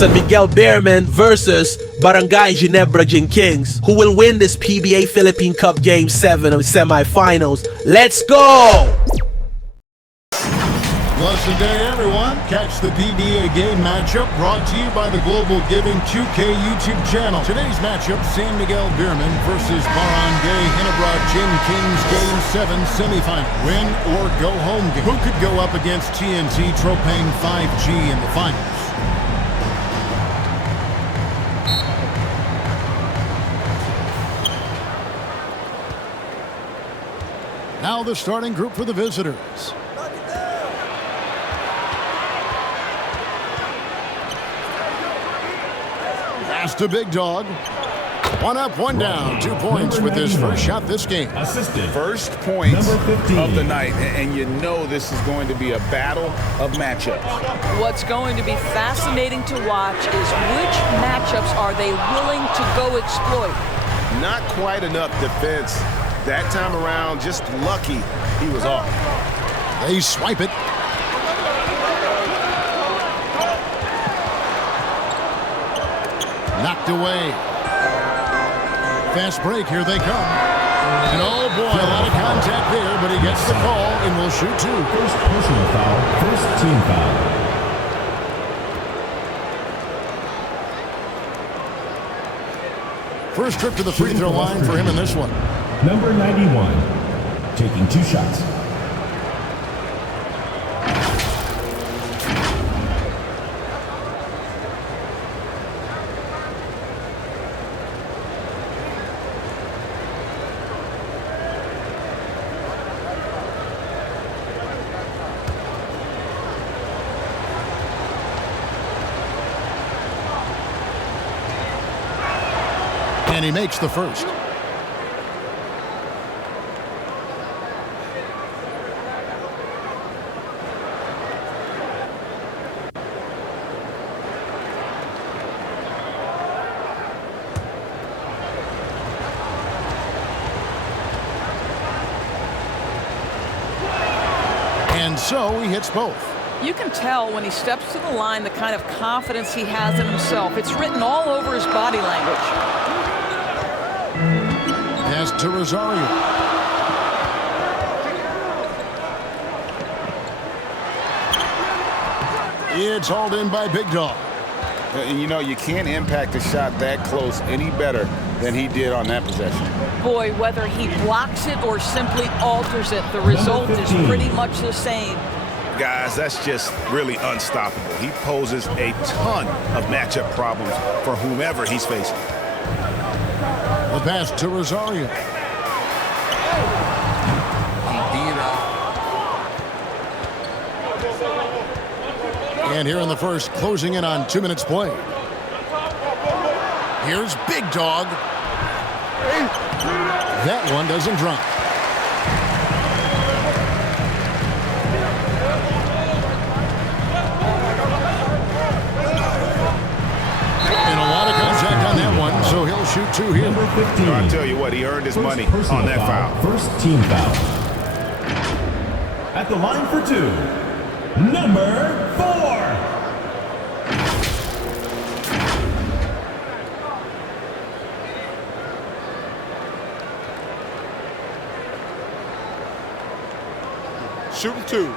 San Miguel BEERMEN versus Barangay Ginebra Kings, who will win this PBA Philippine Cup Game 7 of semifinals. Let's go! Blessed day, everyone. Catch the PBA game matchup brought to you by the Global Giving 2K YouTube channel. Today's matchup, San Miguel BEERMEN versus Barangay Ginebra Kings Game 7 semifinal. Win or go home game. Who could go up against TNT Tropang 5G in the finals? Now the starting group for the visitors. Pass to Big Dog. One up, one down. 2 points with his first shot this game. Assisted. First points of the night, and you know this is going to be a battle of matchups. What's going to be fascinating to watch is which matchups are they willing to go exploit. Not quite enough defense that time around. Just lucky he was off. They swipe it. Knocked away. Fast break, here they come. And oh boy, a lot of contact there, but he gets the call and will shoot two. First personal foul, first team foul. First trip to the free throw line for him in this one. Number 91, taking 2 shots. And he makes the first. And so he hits both. You can tell when he steps to the line the kind of confidence he has in himself. It's written all over his body language. Pass to Rosario. It's hauled in by Big Dog. And you know, you can't impact a shot that close any better than he did on that possession. Boy, whether he blocks it or simply alters it, the result is pretty much the same. Guys, that's just really unstoppable. He poses a ton of matchup problems for whomever he's facing. The pass to Rosario. And here in the first, closing in on 2 minutes play. Here's Big Dog. That one doesn't drop. And a lot of contact on that one, so he'll shoot 2 here. Number 15. I'll tell you what, he earned his money on that foul. First team foul. At the line for 2, number 4. Shooting 2.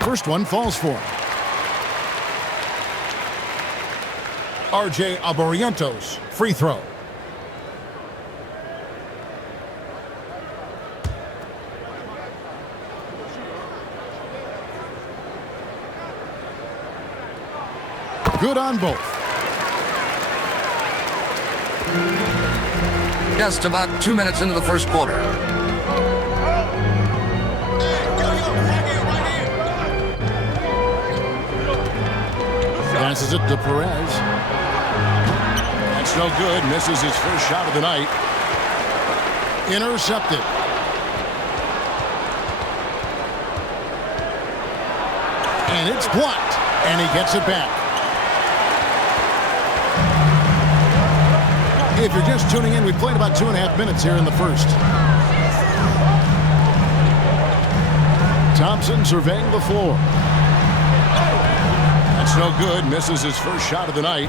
First one falls for him. RJ Aborientos, free throw. Good on both. Just about 2 minutes into the first quarter. Passes it to Perez. That's no good. Misses his first shot of the night. Intercepted. And it's blocked. And he gets it back. If you're just tuning in, we've played about 2.5 minutes here in the first. Thompson surveying the floor. That's no good. Misses his first shot of the night.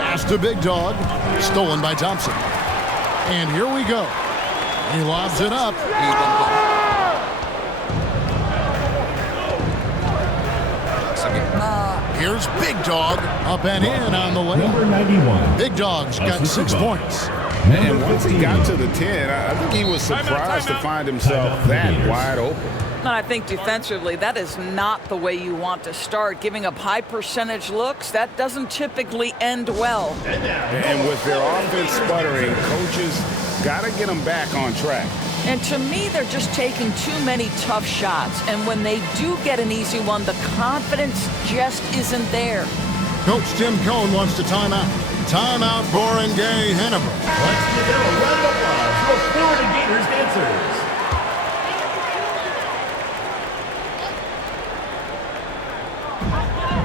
Pass to Big Dog. Stolen by Thompson. And here we go. He lobs it up. Here's Big Dog. Up and in on the way. Number 91. Big Dog's got 6 points. And once he got to the 10, I think he was surprised to find himself that wide open. And I think defensively, that is not the way you want to start. Giving up high percentage looks, that doesn't typically end well. And with their offense sputtering, coaches got to get them back on track. And to me, they're just taking too many tough shots. And when they do get an easy one, the confidence just isn't there. Coach Tim Cohn wants to timeout. Timeout, Barangay, Ginebra. Let's give them a round of applause for Florida Gators dancers.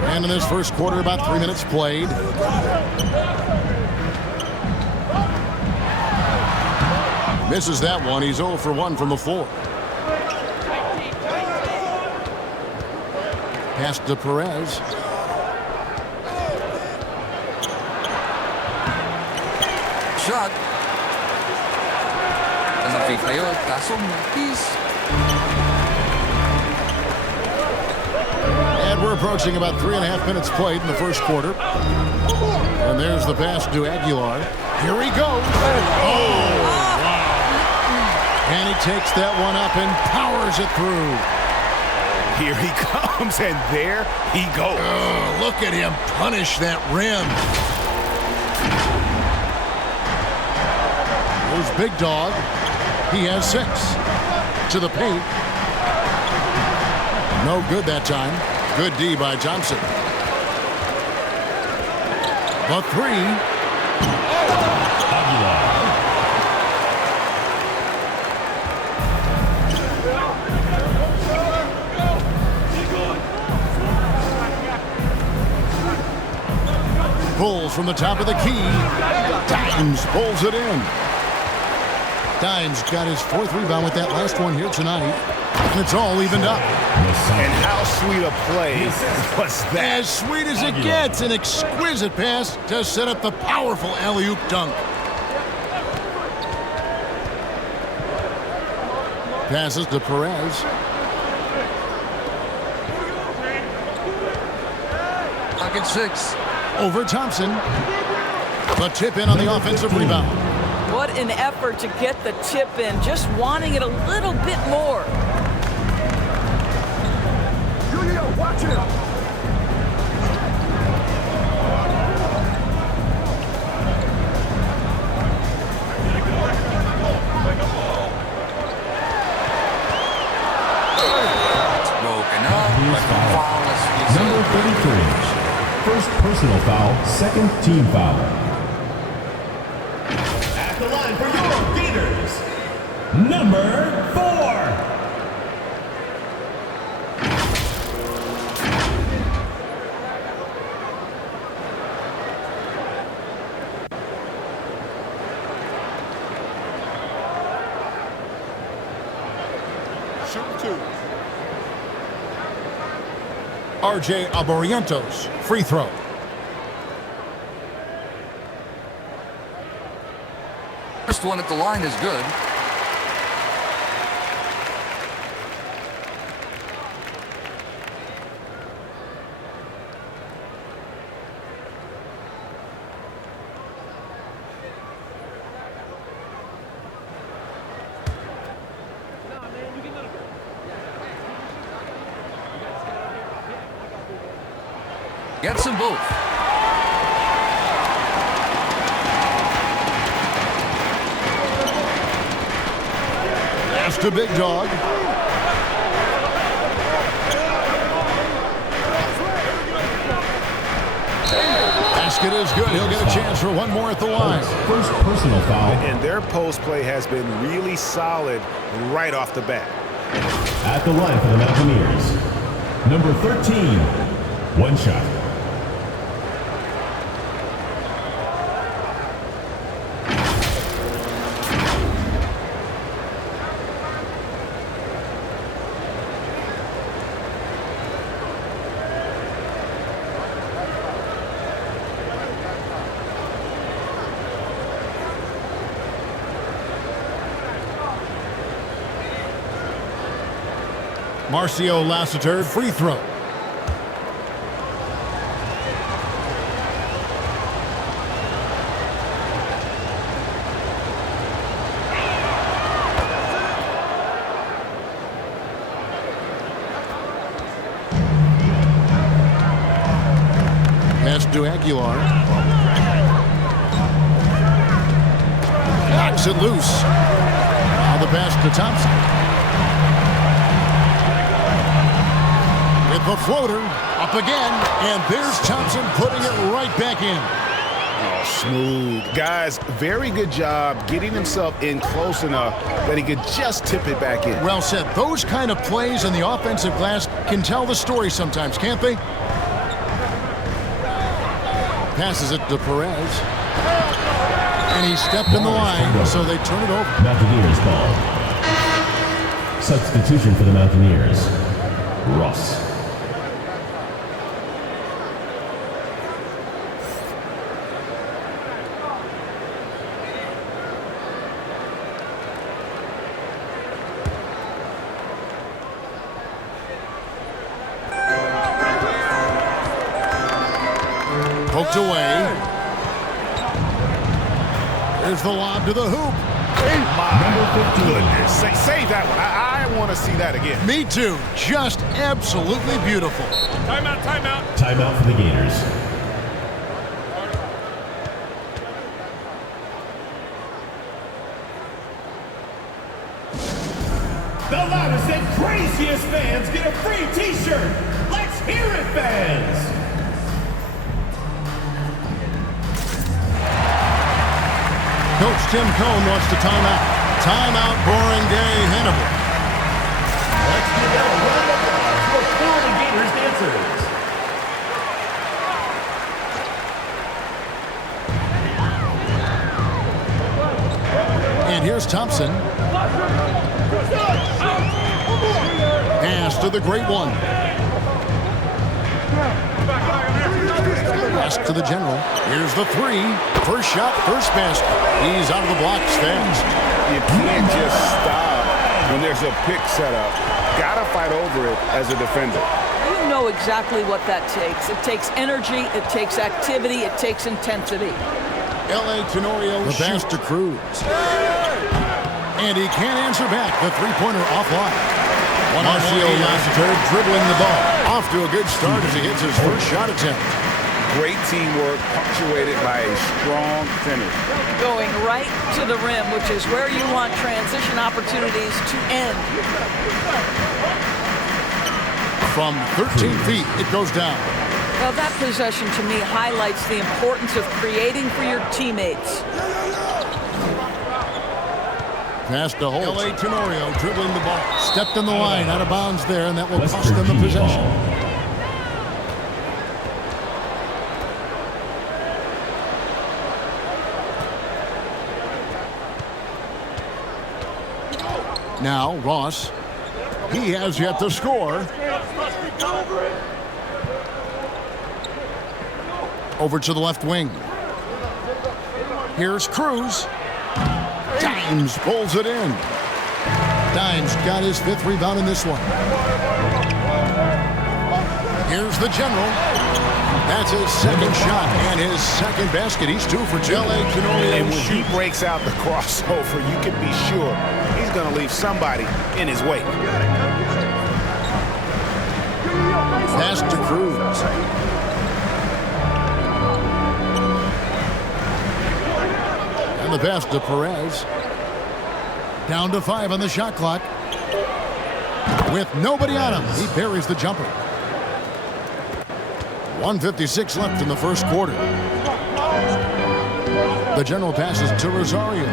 And in this first quarter, about 3 minutes played. Misses that one. He's 0 for 1 from the floor. Pass to Perez. Shot. Desafio kayo, kaso please. And we're approaching about 3.5 minutes played in the first quarter. And there's the pass to Aguilar. Here he goes. Oh, wow. And he takes that one up and powers it through. Here he comes, and there he goes. Oh, look at him punish that rim. There's Big Dog. He has 6. To the paint. No good that time. Good D by Johnson. The 3. Pulls from the top of the key. Dimes pulls it in. Dimes got his 4th rebound with that last one here tonight. And it's all evened up. And how sweet a play was that? As sweet as it gets. An exquisite pass to set up the powerful alley-oop dunk. Passes to Perez. Pocket 6. Over Thompson. The tip in on the offensive rebound. What an effort to get the tip in, just wanting it a little bit more. Watch it. Broken up, but flawless. Number 33. First personal foul, second team foul. At the line for your Gators, number 4. Shoot 2. RJ Aborientos, free throw. First one at the line is good. Gets them both. Pass to Big Dog. Basket is good. He'll get a chance for one more at the line. First personal foul. And their post play has been really solid right off the bat. At the line for the Mountaineers, number 13. One shot. Marcio Lassiter, free throw. Pass to Aguilar. Knocks it loose. Now the pass to Thompson. With the floater, up again, and there's Thompson putting it right back in. Oh, smooth. Guys, very good job getting himself in close enough that he could just tip it back in. Well said. Those kind of plays in the offensive glass can tell the story sometimes, can't they? Passes it to Perez. And he stepped in the line, so they turn it over. Mountaineers ball. Substitution for the Mountaineers. Ross. Poked away. There's the lob to the hoop. My goodness. Save that one. I want to see that again. Me too. Just absolutely beautiful. Timeout, timeout. Timeout for the Gators. The loudest and craziest fans get a free t-shirt. Let's hear it, fans. Coach Tim Cohn wants to timeout. Timeout, Barangay, Ginebra. Let's give it a round of applause for Florida Gators dancers. And here's Thompson. Pass to the great one. Pass to the general. Here's the three. First shot, first basket. He's out of the blocks fast. You can't just stop when there's a pick set up. Gotta fight over it as a defender. You know exactly what that takes. It takes energy, it takes activity, it takes intensity. L.A. Tenorio the pass to Cruz. And he can't answer back. The three-pointer offline. Marcio Lassiter dribbling the ball. Off to a good start as he hits his first shot attempt. Great teamwork punctuated by a strong finish. Going right to the rim, which is where you want transition opportunities to end. From 13 feet, it goes down. Well, that possession to me highlights the importance of creating for your teammates. Pass to Holt. L.A. Tenorio dribbling the ball. Stepped in the line, out of bounds there, and that will cost them the possession. Now, Ross. He has yet to score. Over to the left wing. Here's Cruz. Dimes pulls it in. Dimes got his fifth rebound in this one. Here's the general. That's his second shot and his second basket. He's 2 for 2. And when he breaks out the crossover, you can be sure he's going to leave somebody in his wake. Pass to Cruz. And the pass to Perez. Down to 5 on the shot clock. With nobody on him, he buries the jumper. 1:56 left in the first quarter. The general passes to Rosario.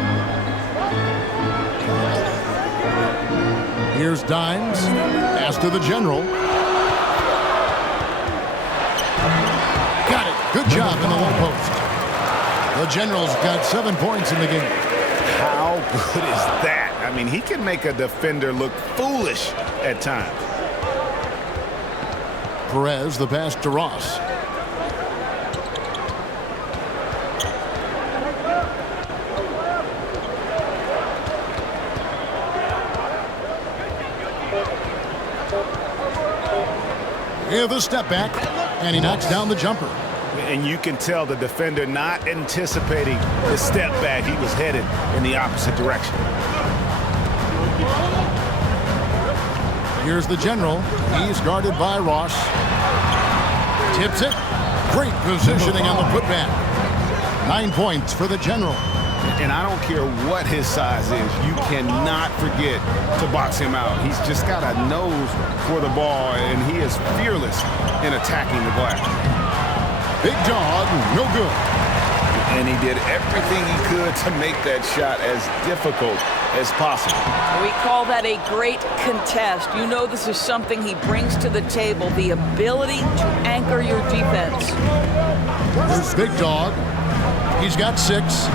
Here's Dimes. Pass to the general. Got it. Good job in the low post. The general's got 7 points in the game. How good is that? I mean, he can make a defender look foolish at times. Perez, the pass to Ross. With a step back, and he knocks down the jumper. And you can tell the defender not anticipating the step back. He was headed in the opposite direction. Here's the general. He's guarded by Ross. Tips it. Great positioning on the putback. 9 points for the general. And I don't care what his size is, you cannot forget to box him out. He's just got a nose for the ball, and he is fearless in attacking the glass. Big dog, no good. And he did everything he could to make that shot as difficult as possible. We call that a great contest. You know this is something he brings to the table, the ability to anchor your defense. There's Big Dog. He's got 6.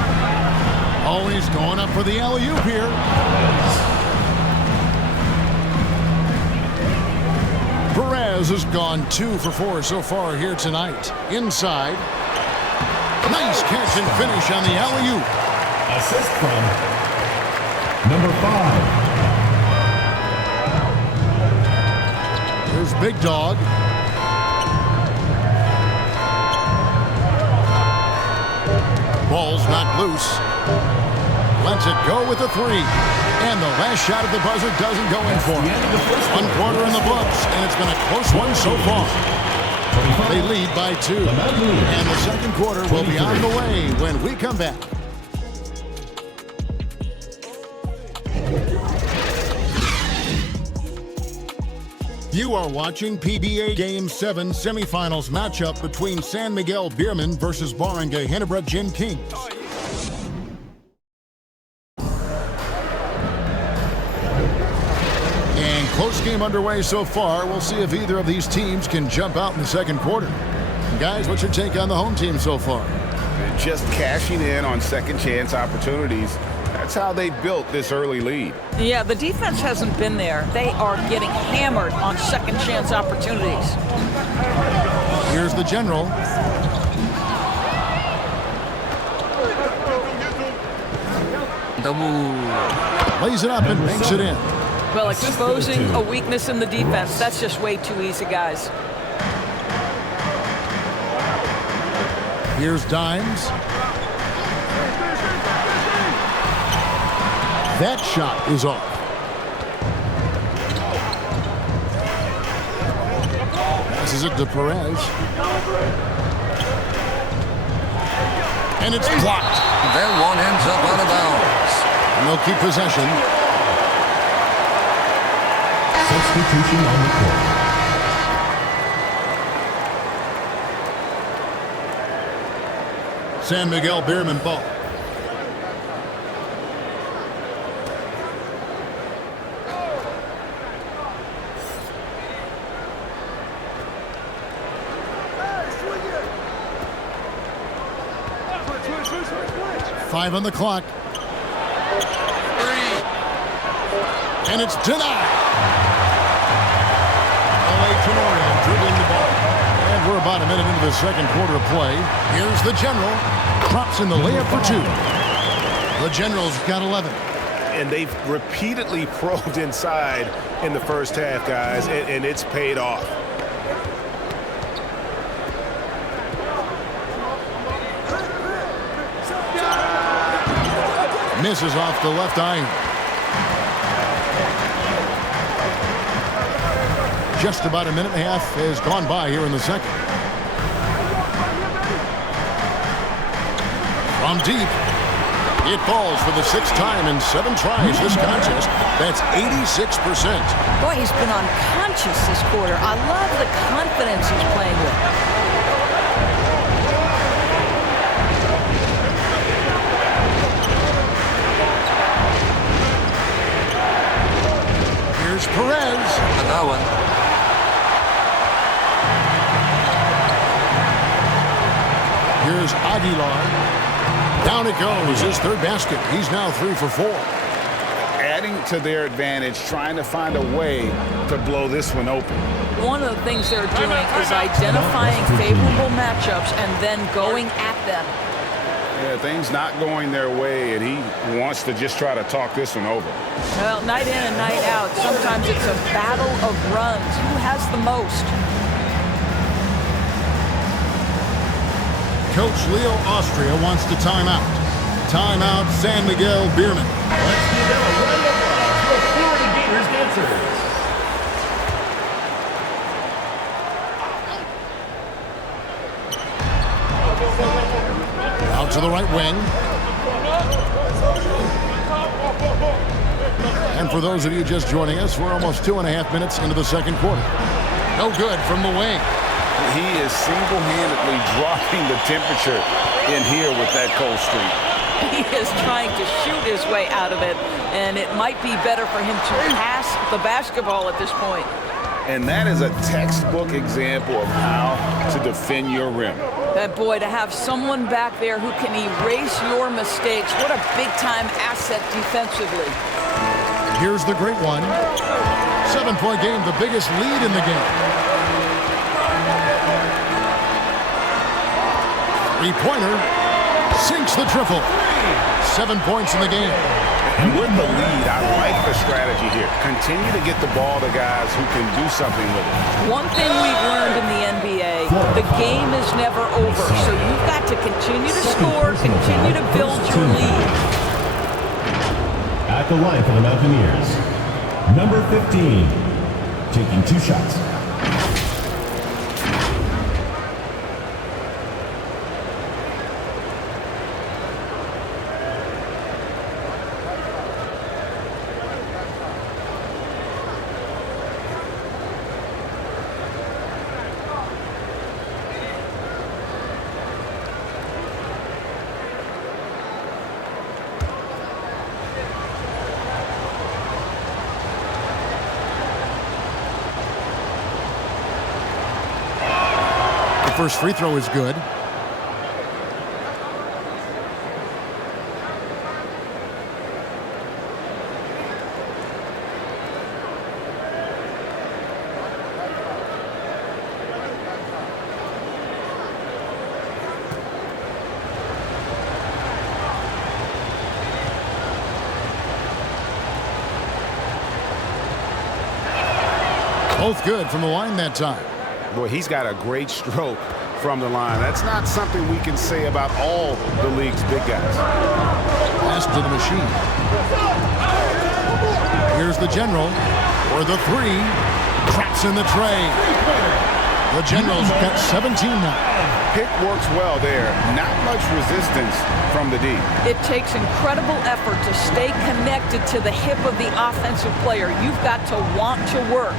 Oh, he's going up for the alley-oop here. Perez has gone 2 for 4 so far here tonight. Inside. Nice catch and finish on the alley-oop. Assist from number 5. Here's Big Dog. Ball's not loose. Lets it go with the 3. And the last shot at the buzzer doesn't go in for him. 1 quarter in the books, and it's been a close one so far. They lead by 2. And the second quarter will be on the way when we come back. You are watching PBA Game 7 semifinals matchup between San Miguel BEERMEN versus Barangay Ginebra Kings. And close game underway so far. We'll see if either of these teams can jump out in the second quarter. Guys, what's your take on the home team so far? Just cashing in on second chance opportunities. That's how they built this early lead. Yeah, the defense hasn't been there. They are getting hammered on second chance opportunities. Here's the general. Lays it up and makes it in. Well, exposing a weakness in the defense, that's just way too easy, guys. Here's Dimes. That shot is off. Passes it to Perez. And it's blocked. That one ends up out of bounds. And they'll keep possession. Substitution on the court. San Miguel BEERMEN ball. Five on the clock. 3. And it's denied. Tenorio dribbling the ball. And we're about a minute into the second quarter of play. Here's the general. Drops in the layup for 2. The general's got 11. And they've repeatedly probed inside in the first half, guys, and it's paid off. Misses off the left iron. Just about a minute and a half has gone by here in the second. From deep. It falls for the 6th time in 7 tries this contest. That's 86%. Boy, he's been unconscious this quarter. I love the confidence he's playing with. Here's Perez. That one. Here's Aguilar. Down it goes, his 3rd basket. He's now 3 for 4. Adding to their advantage, trying to find a way to blow this one open. One of the things they're doing is identifying favorable matchups and then going at them. Yeah, things not going their way, and he wants to just try to talk this one over. Well, night in and night out, sometimes it's a battle of runs. Who has the most? Coach Leo Austria wants to time out. Timeout, San Miguel BEERMEN. Let's give them a round of applause for Florida Gators dancers. Out to the right wing. And for those of you just joining us, we're almost 2.5 minutes into the second quarter. No good from the wing. He is single-handedly dropping the temperature in here with that cold streak. He is trying to shoot his way out of it, and it might be better for him to pass the basketball at this point. And that is a textbook example of how to defend your rim. That boy, to have someone back there who can erase your mistakes, what a big-time asset defensively. Here's the great one. 7-point game, the biggest lead in the game. Three-pointer sinks the triple. 7 points in the game. And with the lead, I like the strategy here. Continue to get the ball to guys who can do something with it. One thing we've learned in the NBA, the game is never over. So you've got to continue to score, continue to build your lead. At the line for the Mountaineers, number 15, taking 2 shots. First free throw is good. Both good from the line that time. Boy, he's got a great stroke from the line. That's not something we can say about all the league's big guys. Pass to the machine. Here's the general for the three. Traps in the tray. The Generals got 17 now. Pick works well there. Not much resistance from the D. It takes incredible effort to stay connected to the hip of the offensive player. You've got to want to work.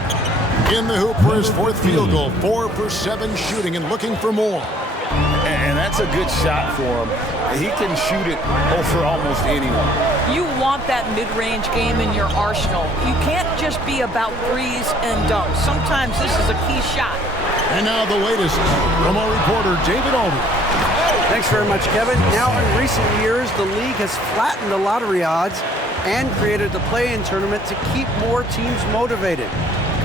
In the hoop for his fourth field goal. 4 for 7 shooting and looking for more. And that's a good shot for him. He can shoot it over almost anyone. You want that mid-range game in your arsenal. You can't just be about threes and dunks. Sometimes this is a key shot. And now the latest from our reporter, David Aldridge. Thanks very much, Kevin. Now, in recent years, the league has flattened the lottery odds and created the play-in tournament to keep more teams motivated.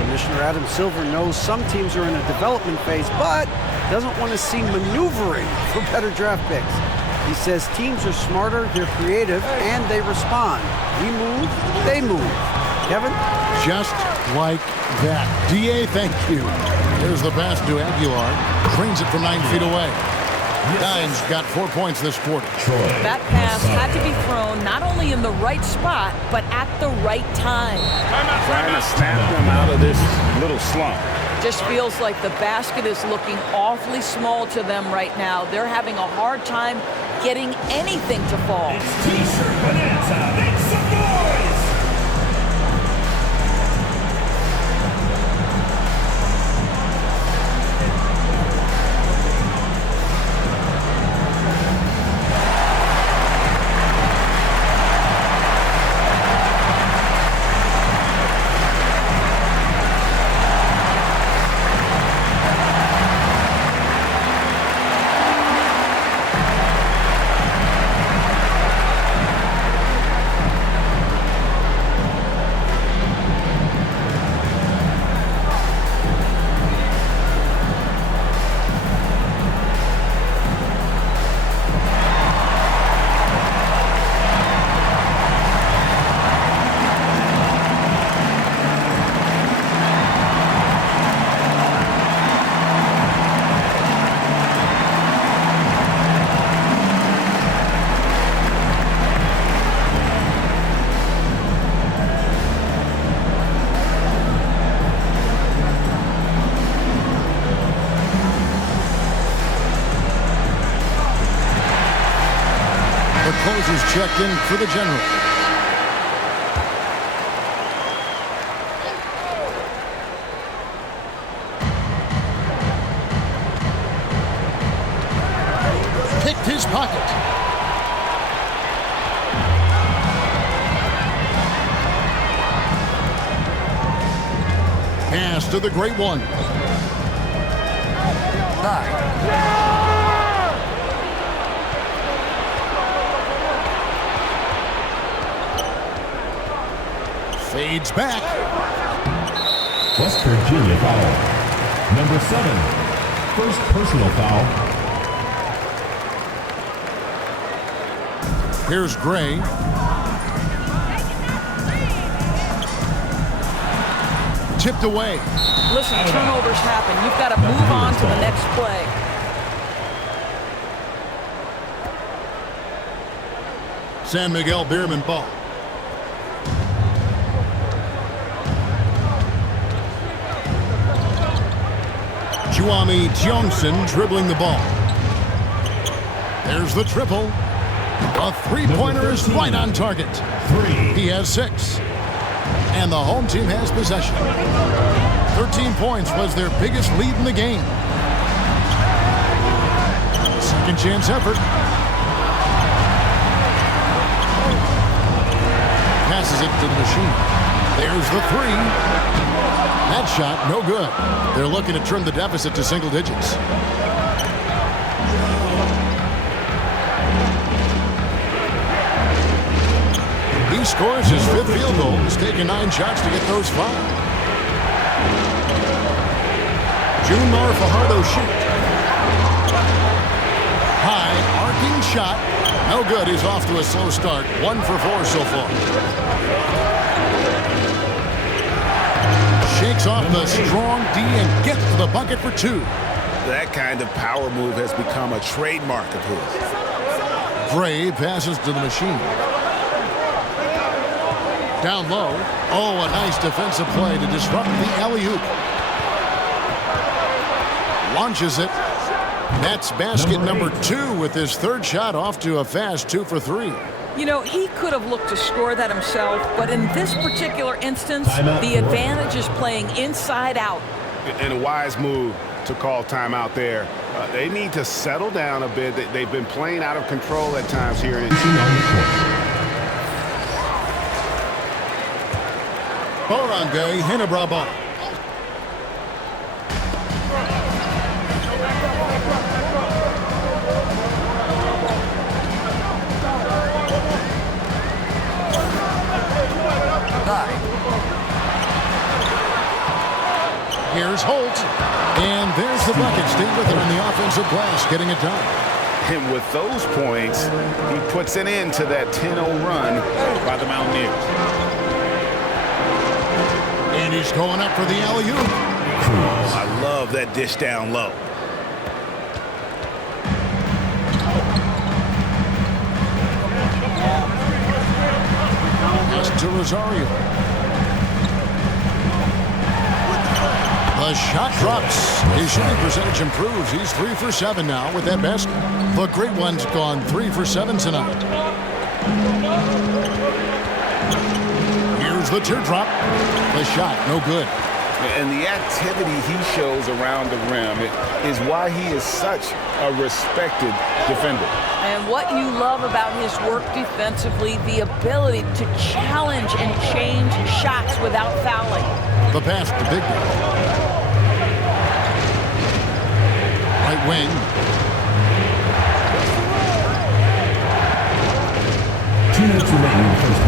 Commissioner Adam Silver knows some teams are in a development phase, but doesn't want to see maneuvering for better draft picks. He says teams are smarter, they're creative, and they respond. We move, they move. Kevin? Just like that. DA, thank you. There's the pass to Aguilar. Drains it from 9 feet away. Dimes got 4 points this quarter. That pass had to be thrown not only in the right spot, but at the right time. Trying to snap them out of this little slump. Just feels like the basket is looking awfully small to them right now. They're having a hard time getting anything to fall. It's T-shirt bonanza. Make some noise! The closer's checked in for the general. Picked his pocket. Pass to the great one. Fades back. West Virginia foul. Number 7. First personal foul. Here's Gray. Tipped away. Listen, turnovers happen. You've got to move on to the next play. San Miguel BEERMEN ball. Juami Johnson dribbling the ball. There's the triple. A three-pointer is right on target. He has 6. And the home team has possession. 13 points was their biggest lead in the game. Second chance effort. Passes it to the machine. There's the 3. That shot, no good. They're looking to trim the deficit to single digits. He scores his 5th field goal. He's taken 9 shots to get those 5. Junmar Fajardo shoot. High, arcing shot. No good. He's off to a slow start. 1 for 4 so far. Shakes off the strong D and gets to the bucket for 2. That kind of power move has become a trademark of his. Gray passes to the machine. Down low. Oh, a nice defensive play to disrupt the alley-oop. Launches it. That's basket number 2 with his 3rd shot off to a fast 2 for 3. You know, he could have looked to score that himself, but in this particular instance, the advantage is playing inside out. And a wise move to call timeout there. They need to settle down a bit. They've been playing out of control at times here. Barangay Ginebra ball. Here's Holt. And there's the bucket. Stay with it on the offensive glass, getting it done. And with those points, he puts an end to that 10-0 run by the Mountaineers. And he's going up for the alley-oop. I love that dish down low. Pass to Rosario. The shot drops. His shooting percentage improves. He's 3 for 7 now with that basket. The great one's gone 3 for 7 tonight. Here's the teardrop. The shot, no good. And the activity he shows around the rim is why he is such a respected defender. And what you love about his work defensively, the ability to challenge and change shots without fouling. The pass to Big guy. Right wing.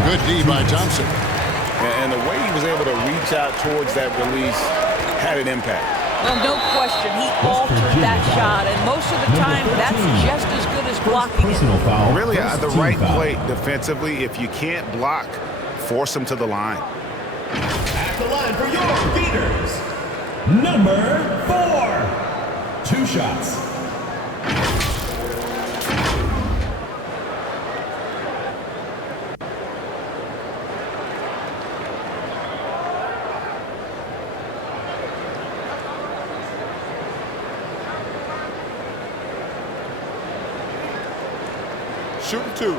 Good D by Thompson. And the way he was able to reach out towards that release had an impact. Well, no question, he altered that shot, and most of the time, that's just as good as blocking it. Really, the right play defensively. If you can't block, force him to the line. At the line for your Gators, number 4. 2 shots. shooting 2.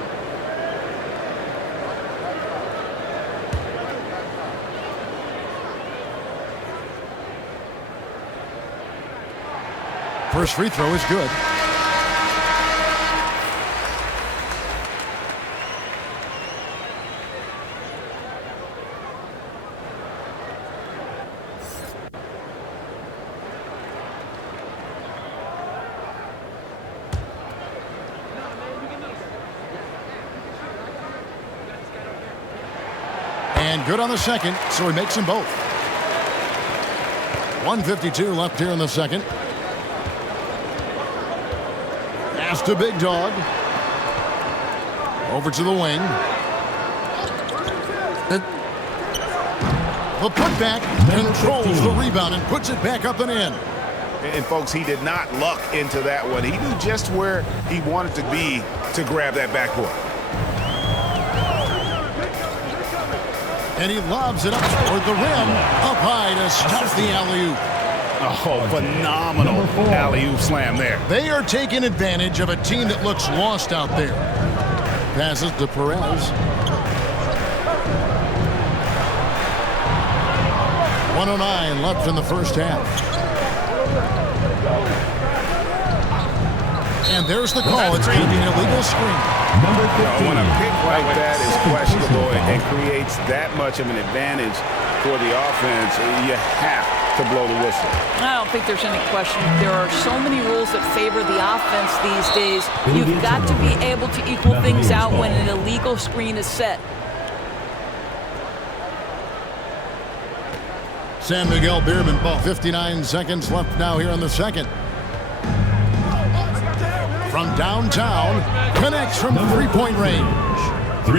First free throw is good. And good on the second, so he makes them both. 1:52 left here in the second. Pass to Big Dog. Over to the wing. The putback controls the rebound and puts it back up and in. And folks, he did not luck into that one. He knew just where he wanted to be to grab that backboard. And he lobs it up toward the rim, up high to stop the alley-oop. Oh, phenomenal alley-oop slam there. They are taking advantage of a team that looks lost out there. Passes to Perez. 1:09 left in the first half. And there's the call. It's going to be an illegal screen. When a pick like that is questionable and creates that much of an advantage for the offense, you have to blow the whistle. I don't think there's any question. There are so many rules that favor the offense these days. You've got to be able to equal things out when an illegal screen is set. San Miguel BEERMEN ball. 59 seconds left now here in the second. From downtown, connects from three-point range.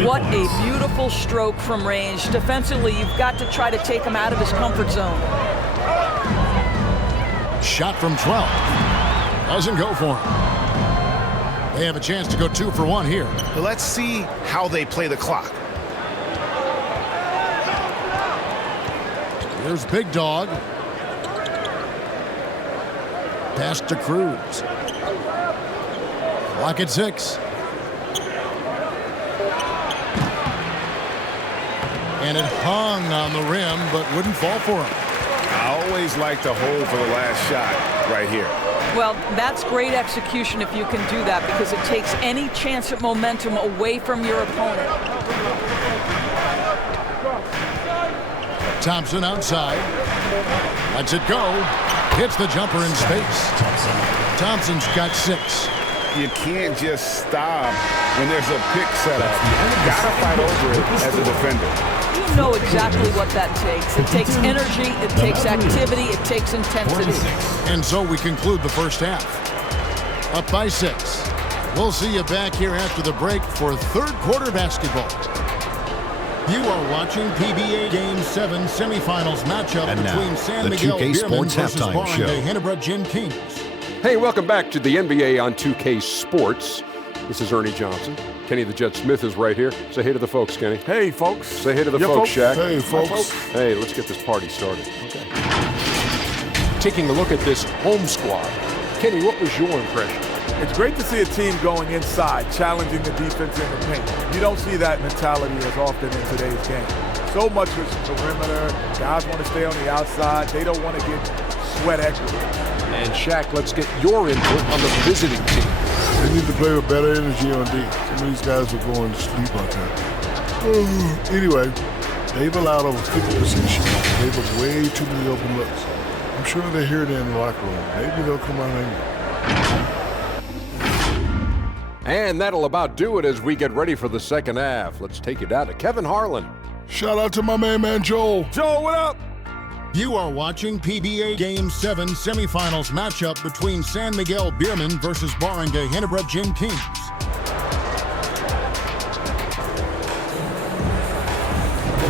What a beautiful stroke from range. Defensively, you've got to try to take him out of his comfort zone. Shot from 12. Doesn't go for him. They have a chance to go 2 for 1 here. Let's see how they play the clock. Here's Big Dog. Pass to Cruz. Clock at 6. And it hung on the rim, but wouldn't fall for him. I always like to hold for the last shot right here. Well, that's great execution if you can do that, because it takes any chance at momentum away from your opponent. Thompson outside. Lets it go. Hits the jumper in space. Thompson's got 6. You can't just stop when there's a pick set up. You gotta fight over it as a defender. You know exactly what that takes. It takes energy, it takes activity, it takes intensity. And so we conclude the first half. Up by 6. We'll see you back here after the break for third quarter basketball. You are watching PBA Game 7 semifinals matchup and between now, San the Miguel 2K BEERMEN Sports versus Halftime Show. Barangay Ginebra Gym Kings. Hey, welcome back to the NBA on 2K Sports. This is Ernie Johnson. Kenny the Jet Smith is right here. Say hey to the folks, Kenny. Hey, folks. Say hey to the folks, Shaq. Hey, folks. Hey, let's get this party started. Okay. Taking a look at this home squad. Kenny, what was your impression? It's great to see a team going inside, challenging the defense in the paint. You don't see that mentality as often in today's game. So much is perimeter. Guys want to stay on the outside. They don't want to get sweat equity. And Shaq, let's get your input on the visiting team. They need to play with better energy on D. Some of these guys are going to sleep out there. Anyway, they've allowed over 50% shots. They've got way too many open looks. I'm sure they're here in the locker room. Maybe they'll come out angry. And that'll about do it as we get ready for the second half. Let's take it down to Kevin Harlan. Shout out to my man Joel. Joel, what up? You are watching PBA Game 7 semifinals matchup between San Miguel BEERMEN versus Barangay Ginebra Gym Kings.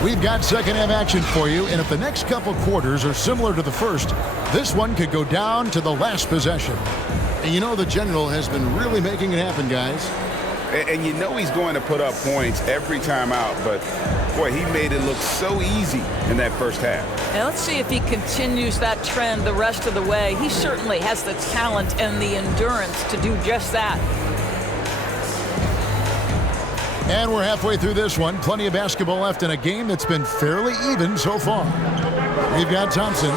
We've got second half action for you, and if the next couple quarters are similar to the first, this one could go down to the last possession. And you know the general has been really making it happen, guys. And you know he's going to put up points every time out, but boy, he made it look so easy in that first half. Now let's see if he continues that trend the rest of the way. He certainly has the talent and the endurance to do just that. And we're halfway through this one. Plenty of basketball left in a game that's been fairly even so far. We've got Thompson.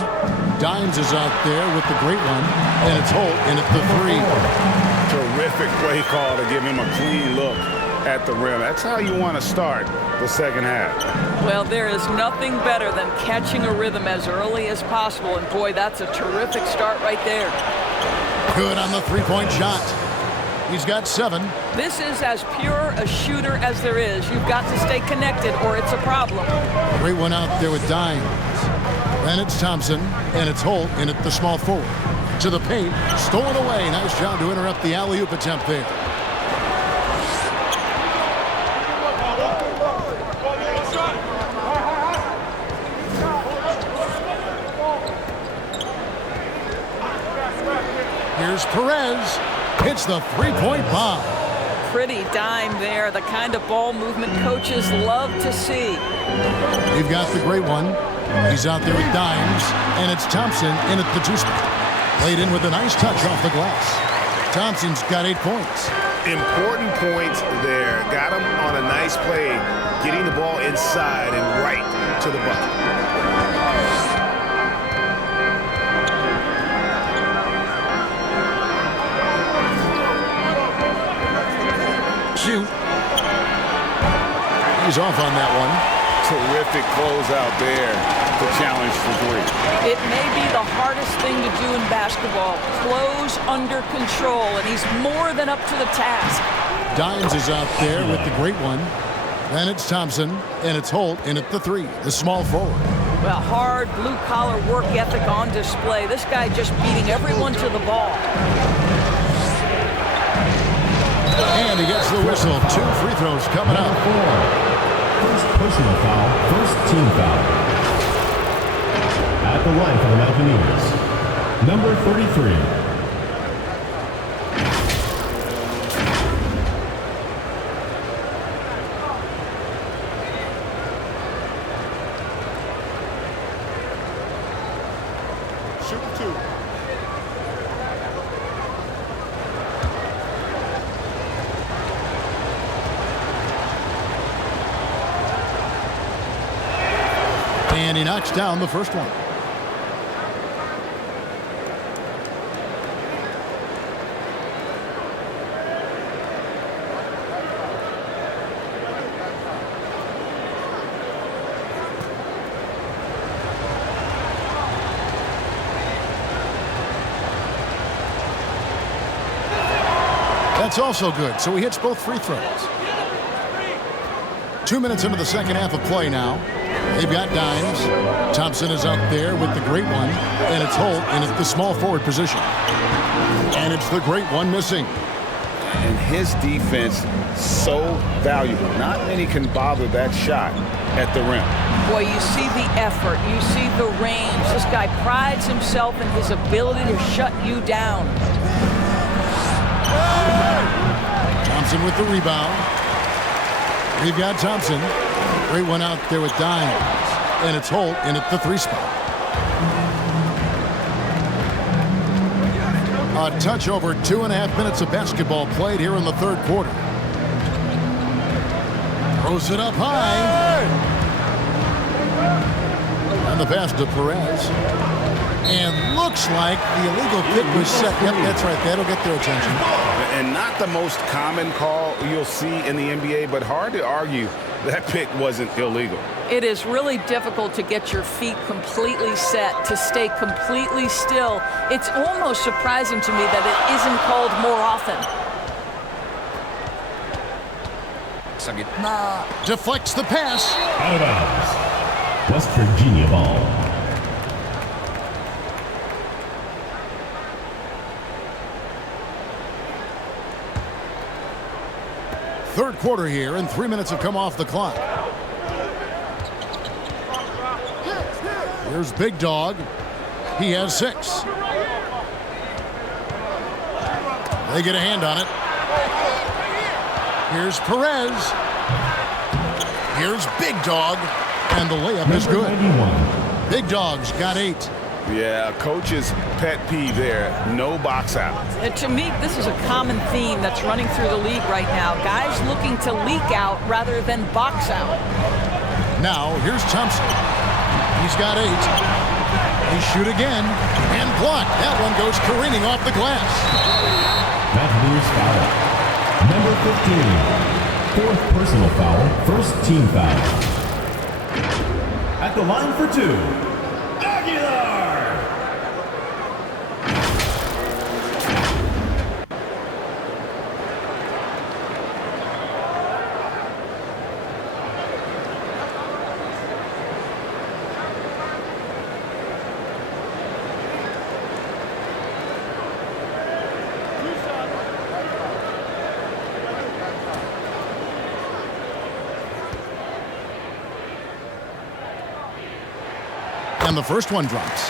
Dimes is out there with the great one. And it's Holt in at the 3. Terrific play call to give him a clean look at the rim. That's how you want to start the second half. Well, there is nothing better than catching a rhythm as early as possible. And boy, that's a terrific start right there. Good on the three-point shot. He's got 7. This is as pure a shooter as there is. You've got to stay connected or it's a problem. Great one out there with Dimes. Then it's Thompson, and it's Holt in at the small forward. To the paint, stolen away. Nice job to interrupt the alley-oop attempt there. Here's Perez. Hits the three-point bomb. Pretty dime there. The kind of ball movement coaches love to see. We've got the great one. He's out there with Dimes, and it's Thompson in at the 2 spot. Played in with a nice touch off the glass. Thompson's got 8 points. Important points there. Got him on a nice play, getting the ball inside and right to the bucket. Shoot. He's off on that one. Terrific closeout there to challenge for 3. It may be the hardest thing to do in basketball. Close under control, and he's more than up to the task. Dimes is out there with the great one. Then it's Thompson, and it's Holt in at the 3, the small forward. Well, hard blue-collar work ethic on display. This guy just beating everyone to the ball. And he gets the whistle. 2 free throws coming up. First personal foul, first team foul. At the line for the Mountaineers, number 33. Shoot 2. And he knocks down the first one. That's also good, so he hits both free throws. 2 minutes into the second half of play now. They've got Dimes. Thompson is out there with the great one, and it's Holt in at the small forward position. And it's the great one missing. And his defense so valuable. Not many can bother that shot at the rim. Boy, you see the effort, you see the range. This guy prides himself in his ability to shut you down. Thompson with the rebound. We've got Thompson. Great one out there with Dimes. And it's Holt in at the 3 spot. A touch over 2.5 minutes of basketball played here in the third quarter. Throws it up high. And the pass to Perez. And looks like the illegal kick was set. Yep, that's right. That'll get their attention. And not the most common call you'll see in the NBA, but hard to argue that pick wasn't illegal. It is really difficult to get your feet completely set, to stay completely still. It's almost surprising to me that it isn't called more often. Sa gitna. Deflects the pass. Out of bounds. West Virginia ball. Third quarter here, and 3 minutes have come off the clock. Here's Big Dog. He has 6. They get a hand on it. Here's Perez. Here's Big Dog. And the layup is good. Big Dog's got 8. Yeah, coach's pet peeve there, no box out. To me, this is a common theme that's running through the league right now. Guys looking to leak out rather than box out. Now, here's Thompson. He's got 8. He shoot again and blocked. That one goes careening off the glass. That moves foul. Number 15. 4th personal foul. 1st team foul. At the line for 2. Aguilar! And the first one drops.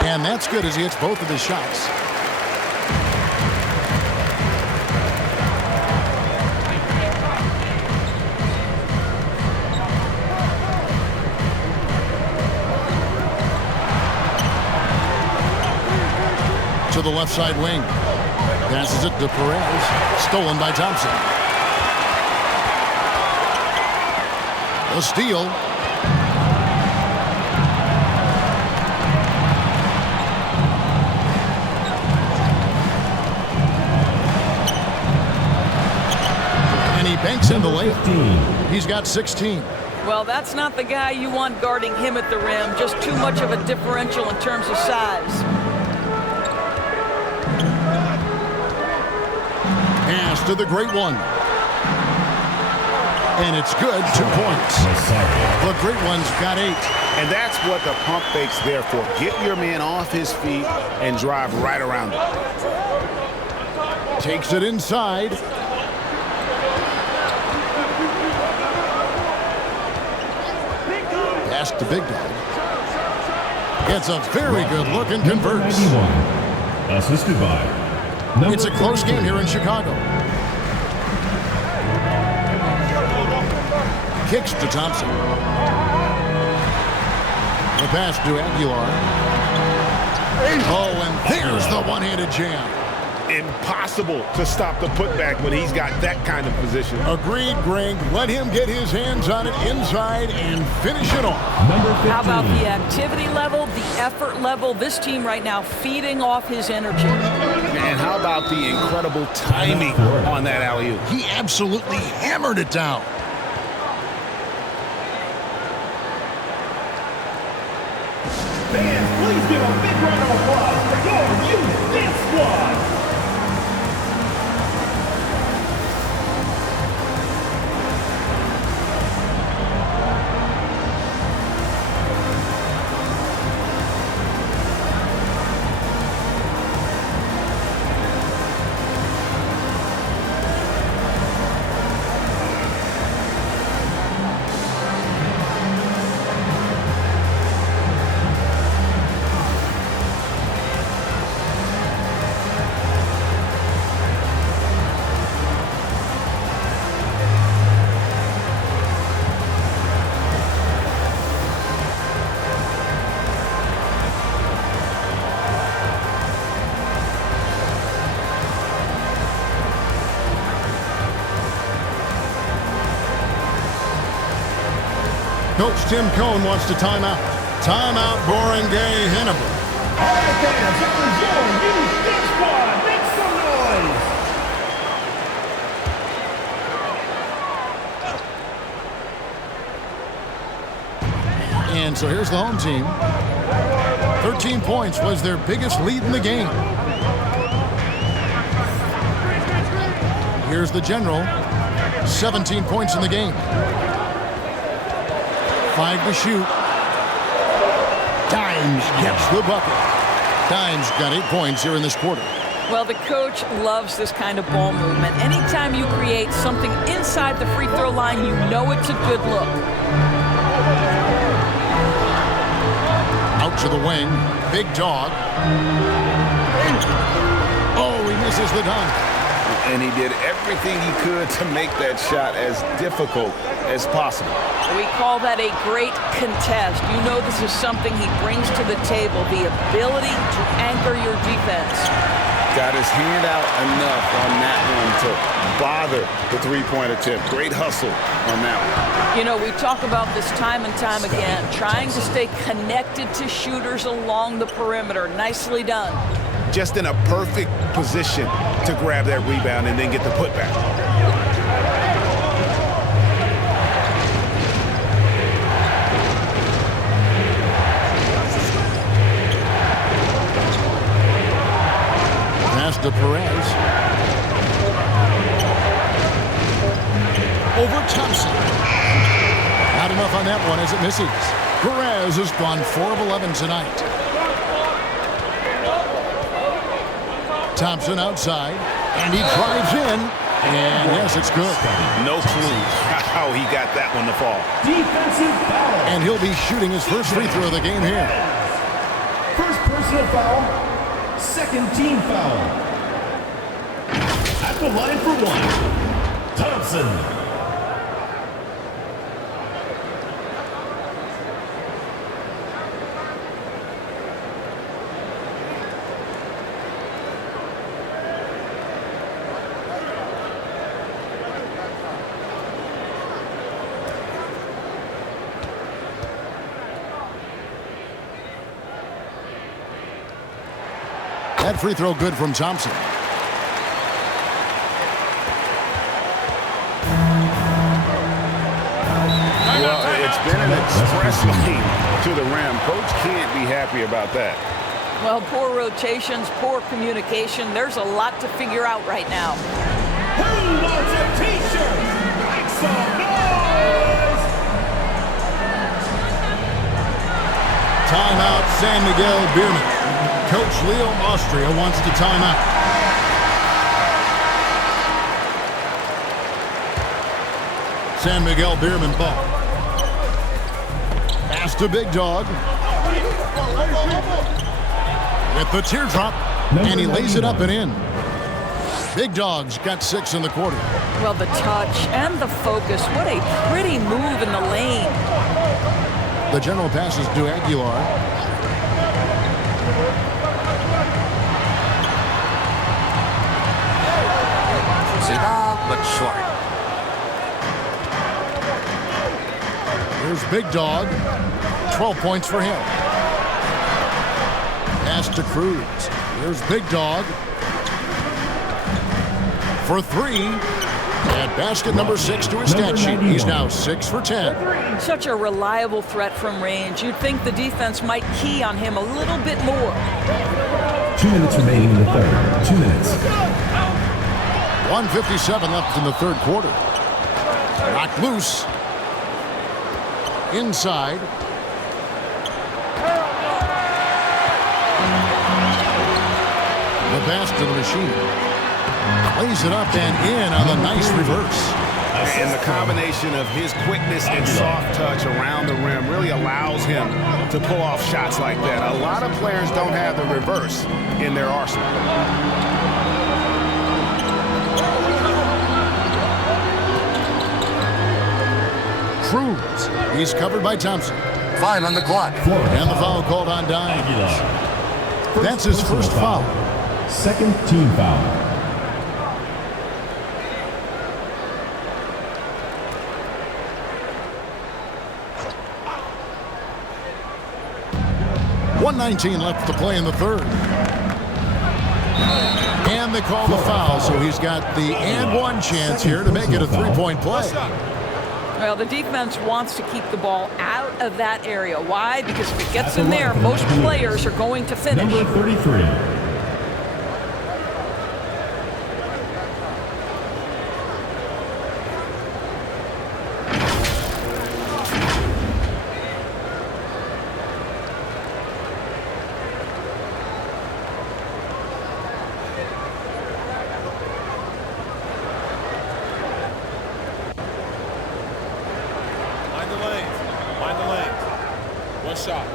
And that's good as he hits both of his shots. To the left side wing. Passes it to Perez. Stolen by Thompson. A steal. And he banks in the lane. He's got 16. Well, that's not the guy you want guarding him at the rim. Just too much of a differential in terms of size. Pass to the great one. And it's good. 2 points. The great one's got 8. And that's what the pump fake's there for. Get your man off his feet and drive right around him. Takes it inside. Pass to Big Dog. It's a very good look and converts. Assisted by It's a close game here in Chicago. Kicks to Thompson. The pass to Aguilar. Oh, and there's the one-handed jam. Impossible to stop the putback when he's got that kind of position. Agreed, Greg. Let him get his hands on it inside and finish it off. How about the activity level, the effort level? This team right now feeding off his energy. And how about the incredible timing on that alley-oop? He absolutely hammered it down. Fans, please give a big round of applause for your youth dance squad. Coach Tim Cohn wants to time out. Timeout, Barangay, Ginebra. All right, fans, that was your youth dance squad. Make some noise. And so here's the home team. 13 points was their biggest lead in the game. Here's the general. 17 points in the game. 5 to shoot. Dimes gets the bucket. Dimes got 8 points here in this quarter. Well, the coach loves this kind of ball movement. Anytime you create something inside the free throw line, you know it's a good look. Out to the wing. Big dog. Oh, he misses the dunk. And he did everything he could to make that shot as difficult as possible. We call that a great contest. You know this is something he brings to the table, the ability to anchor your defense. Got his hand out enough on that one to bother the three-point attempt. Great hustle on that one. You know, we talk about this time and time again, trying to stay connected to shooters along the perimeter. Nicely done. Just in a perfect position to grab that rebound and then get the putback. Pass to Perez. Over Thompson. Not enough on that one as it misses. Perez has gone 4 of 11 tonight. Thompson outside, and he drives in, and yes, it's good. No clue how he got that one to fall. Defensive foul. And he'll be shooting his first free throw of the game here. First personal foul. Second team foul. At the line for one, Thompson. That free throw good from Thompson. Well, it's been an express lane to the rim. Coach can't be happy about that. Well, poor rotations, poor communication. There's a lot to figure out right now. Who wants a t-shirt? Make some noise! Timeout, San Miguel BEERMEN. Coach Leo Austria wants to time out. San Miguel BEERMEN ball. Pass to Big Dog. With the teardrop, and he lays it up and in. Big Dog's got 6 in the quarter. Well, the touch and the focus. What a pretty move in the lane. The general passes to Aguilar. But short. Here's Big Dog. 12 points for him. Pass to Cruz. Here's Big Dog. For 3. And basket number 6 to his stat sheet. He's now 6 for 10. Such a reliable threat from range. You'd think the defense might key on him a little bit more. 2 minutes remaining in the third. 2 minutes. 1:57 left in the third quarter. Knocked loose. Inside. The pass to the machine. Lays it up and in on the nice reverse. And the combination of his quickness and soft touch around the rim really allows him to pull off shots like that. A lot of players don't have the reverse in their arsenal. Cruz. He's covered by Thompson. Fine on the clock. And the foul called on Dines. That's his first foul. Second team foul. .119 left to play in the third. And they call the foul, so he's got the and one chance here to make it a three-point play. Well, the defense wants to keep the ball out of that area. Why? Because if it gets in there, most players are going to finish. Number 33. shot.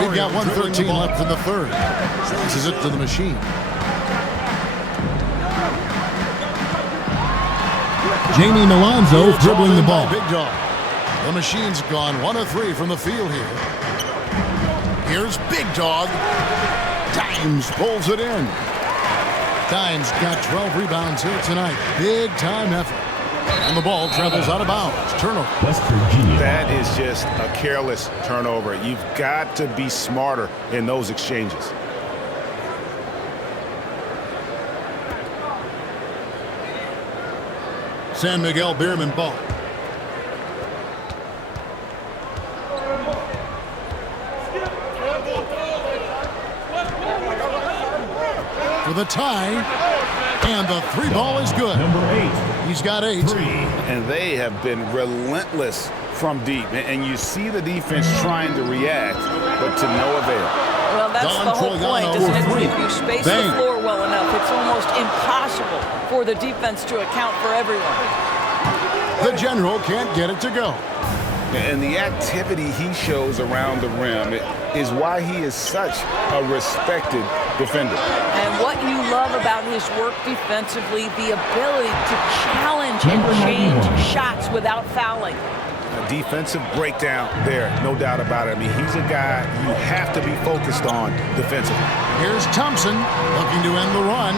We've got 1:13 left in the third. Passes it to the machine. Jamie Milonzo dribbling the ball. Big Dog. The machine's gone 1 of 3 from the field here. Here's Big Dog. Dimes pulls it in. Dimes got 12 rebounds here tonight. Big time effort. And the ball travels out of bounds. Turnover. That is just a careless turnover. You've got to be smarter in those exchanges. San Miguel BEERMEN ball. For the tie. And the 3 ball is good. Number 8. He's got 8. And they have been relentless from deep. And you see the defense trying to react, but to no avail. Well, that's the whole point, isn't it? If you space the floor well enough, it's almost impossible for the defense to account for everyone. The general can't get it to go. And the activity he shows around the rim is why he is such a respected defender. And what you love about his work defensively, the ability to challenge and change shots without fouling. A defensive breakdown there, no doubt about it. I mean, he's a guy you have to be focused on defensively. Here's Thompson looking to end the run.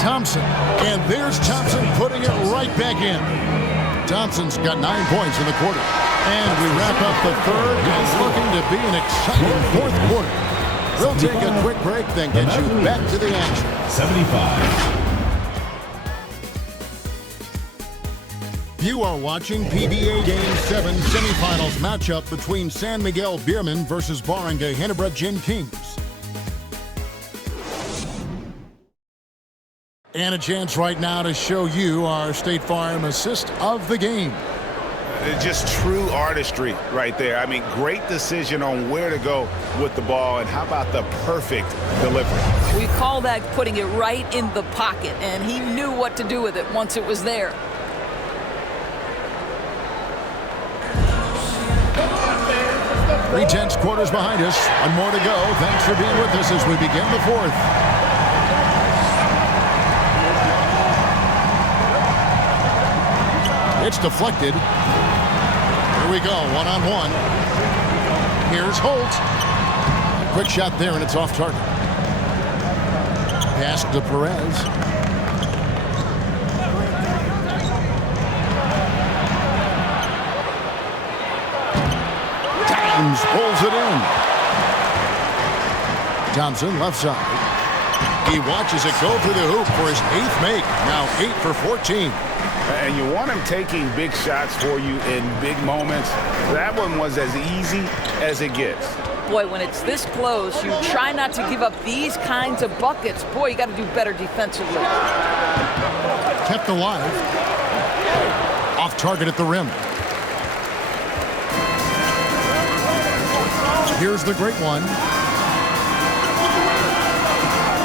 Thompson, and there's Thompson putting it right back in. Thompson's got 9 points in the quarter. And we wrap up the third. It's looking to be an exciting fourth quarter. We'll take a quick break, then get you back to the action. 75. You are watching PBA Game 7 semifinals matchup between San Miguel BEERMEN versus Barangay Ginebra Kings. And a chance right now to show you our State Farm assist of the game. Just true artistry right there. I mean, great decision on where to go with the ball, and how about the perfect delivery? We call that putting it right in the pocket, and he knew what to do with it once it was there. Three-tenths quarters behind us. One more to go. Thanks for being with us as we begin the fourth. It's deflected. Here we go, one-on-one. Here's Holt. Quick shot there, and it's off target. Pass to Perez. Dimes pulls it in. Thompson, left side. He watches it go through the hoop for his 8th make. Now 8 for 14. And you want him taking big shots for you in big moments. That one was as easy as it gets. Boy, when it's this close, you try not to give up these kinds of buckets. Boy, you got to do better defensively. Kept alive. Off target at the rim. Here's the great one.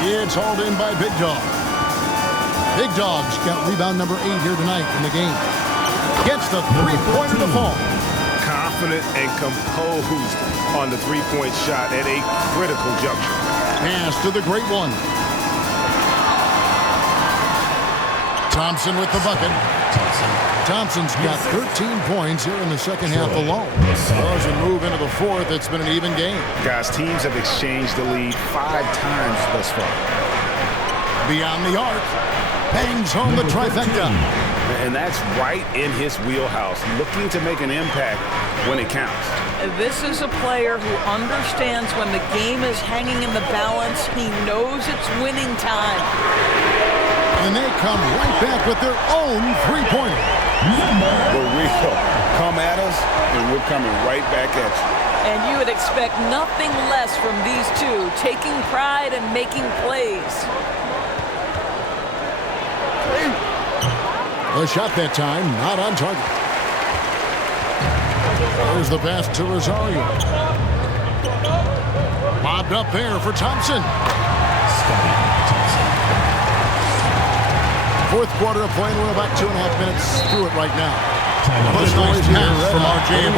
It's hauled in by Big Dog. Big Dog's got rebound number 8 here tonight in the game. Gets the three-pointer to fall. Confident and composed on the three-point shot at a critical juncture. Pass to the great one. Thompson with the bucket. Thompson's got 13 points here in the second half alone. As we move into the fourth, it's been an even game. Guys, teams have exchanged the lead 5 times thus far. Beyond the arc. Bangs home the trifecta. And that's right in his wheelhouse, looking to make an impact when it counts. This is a player who understands when the game is hanging in the balance. He knows it's winning time. And they come right back with their own three-pointer. For real. Come at us, and we're coming right back at you. And you would expect nothing less from these two, taking pride and making plays. The shot that time, not on target. There's the pass to Rosario. Lobbed up there for Thompson. Fourth quarter of play, and we're about 2.5 minutes through it right now. But a nice pass from R.J.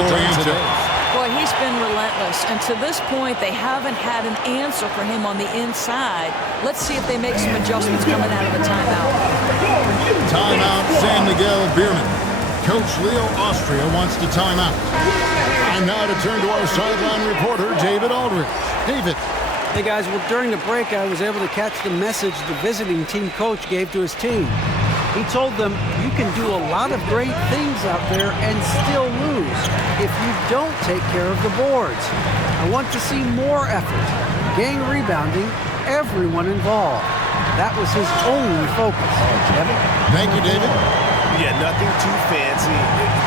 Boy, he's been relentless, and to this point, they haven't had an answer for him on the inside. Let's see if they make some adjustments coming out of the timeout. Timeout, San Miguel BEERMEN. Coach Leo Austria wants to time out. And now to turn to our sideline reporter, David Aldridge. David. Hey guys, well during the break I was able to catch the message the visiting team coach gave to his team. He told them you can do a lot of great things out there and still lose if you don't take care of the boards. I want to see more effort, gang rebounding, everyone involved. That was his only focus. Kevin? Thank you, David. Yeah, nothing too fancy.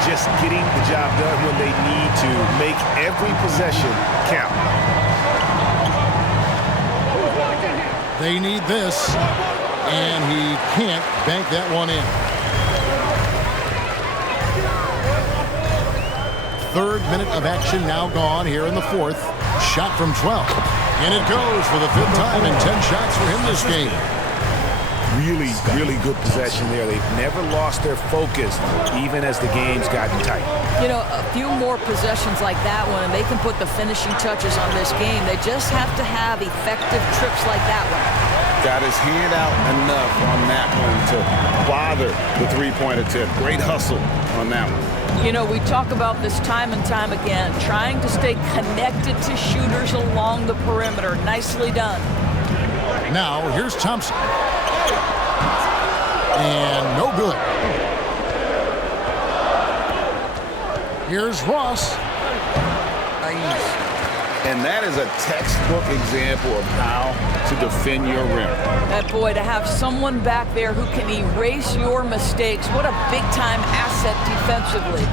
Just getting the job done when they need to. Make every possession count. They need this, and he can't bank that one in. Third minute of action now gone here in the fourth. Shot from 12. And it goes for the fifth time and 10 shots for him this game. Really good possession there. They've never lost their focus, even as the game's gotten tight. You know, a few more possessions like that one, and they can put the finishing touches on this game. They just have to have effective trips like that one. Got his hand out enough on that one to bother the three-point attempt. Great hustle on that one. You know, we talk about this time and time again, trying to stay connected to shooters along the perimeter. Nicely done. Now, here's Thompson. And no good. Here's Ross. And that is a textbook example of how to defend your rim. And boy, to have someone back there who can erase your mistakes, what a big-time asset defensively.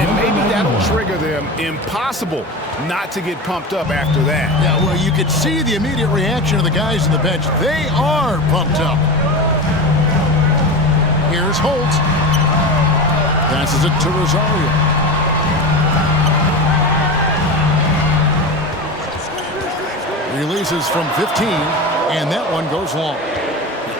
And maybe that'll trigger them. Impossible not to get pumped up after that. Yeah, well, you could see the immediate reaction of the guys on the bench. They are pumped up. Here's Holt. Passes it to Rosario. Releases from 15, and that one goes long.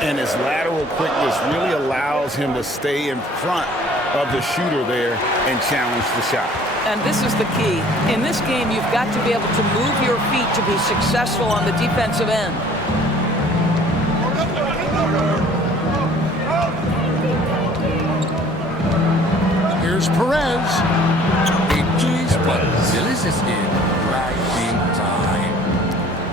And his lateral quickness really allows him to stay in front of the shooter there and challenge the shot. And this is the key. In this game, you've got to be able to move your feet to be successful on the defensive end. Here's Perez. Gilas is in right in time.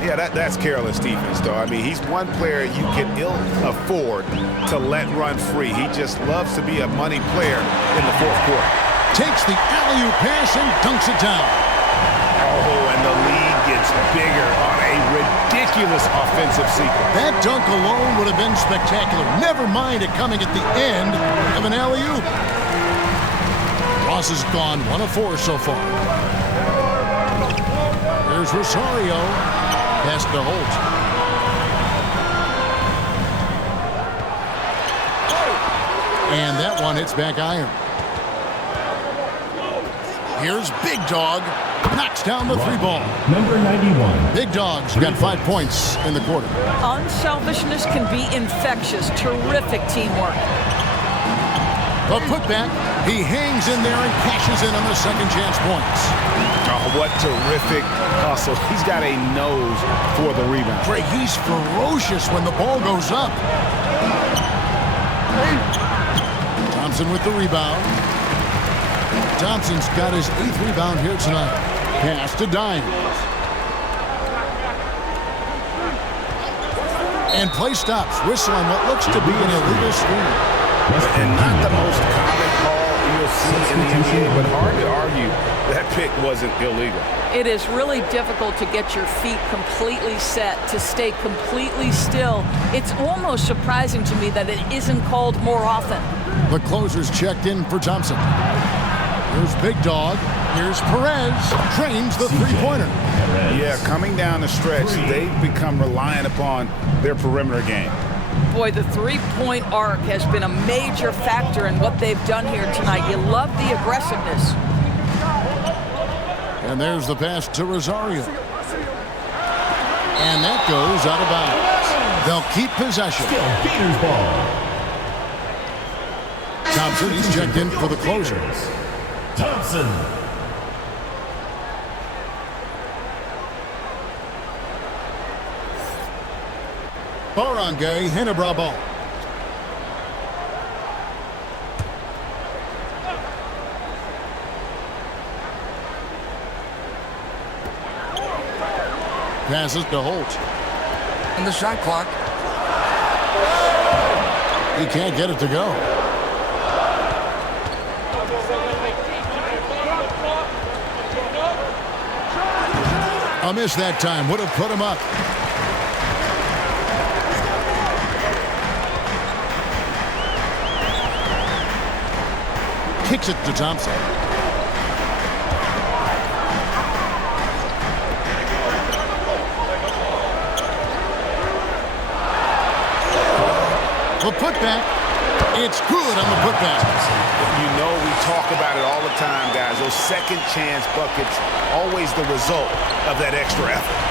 Yeah, that's careless defense, though. I mean, he's one player you can ill afford to let run free. He just loves to be a money player in the fourth quarter. Takes the alley-oop pass and dunks it down. Oh, and the lead gets bigger on a ridiculous offensive sequence. That dunk alone would have been spectacular. Never mind it coming at the end of an alley-oop. Ross has gone 1 of 4 so far. Here's Rosario. Pass to Holt. And that one hits back iron. Here's Big Dog. Knocks down the 3-ball. Number 91. Big Dog's got 5 points in the quarter. Unselfishness can be infectious. Terrific teamwork. The putback. He hangs in there and cashes in on the second chance points. Oh, what terrific hustle. He's got a nose for the rebound. Craig, he's ferocious when the ball goes up. Thompson with the rebound. Thompson's got his 8th rebound here tonight. Pass to Dines. And play stops. Whistle on what looks to be an illegal screen. And not the most common call you'll see in the NBA, but hard to argue that pick wasn't illegal. It is really difficult to get your feet completely set, to stay completely still. It's almost surprising to me that it isn't called more often. The closer's checked in for Thompson. Here's Big Dog. Here's Perez. Trains the three-pointer. Yeah, coming down the stretch, they've become reliant upon their perimeter game. Boy, the three-point arc has been a major factor in what they've done here tonight. You love the aggressiveness. And there's the pass to Rosario. And that goes out of bounds. They'll keep possession. Still Beaters ball. Thompson, he's checked in for the closer. Thompson. Barangay, Ginebra ball. Passes to Holt. And the shot clock. He can't get it to go. A miss that time. Would have put him up. Kicks it to Thompson. The putback. It's good on the putback. You know we talk about it all the time, guys. Those second chance buckets, always the result of that extra effort.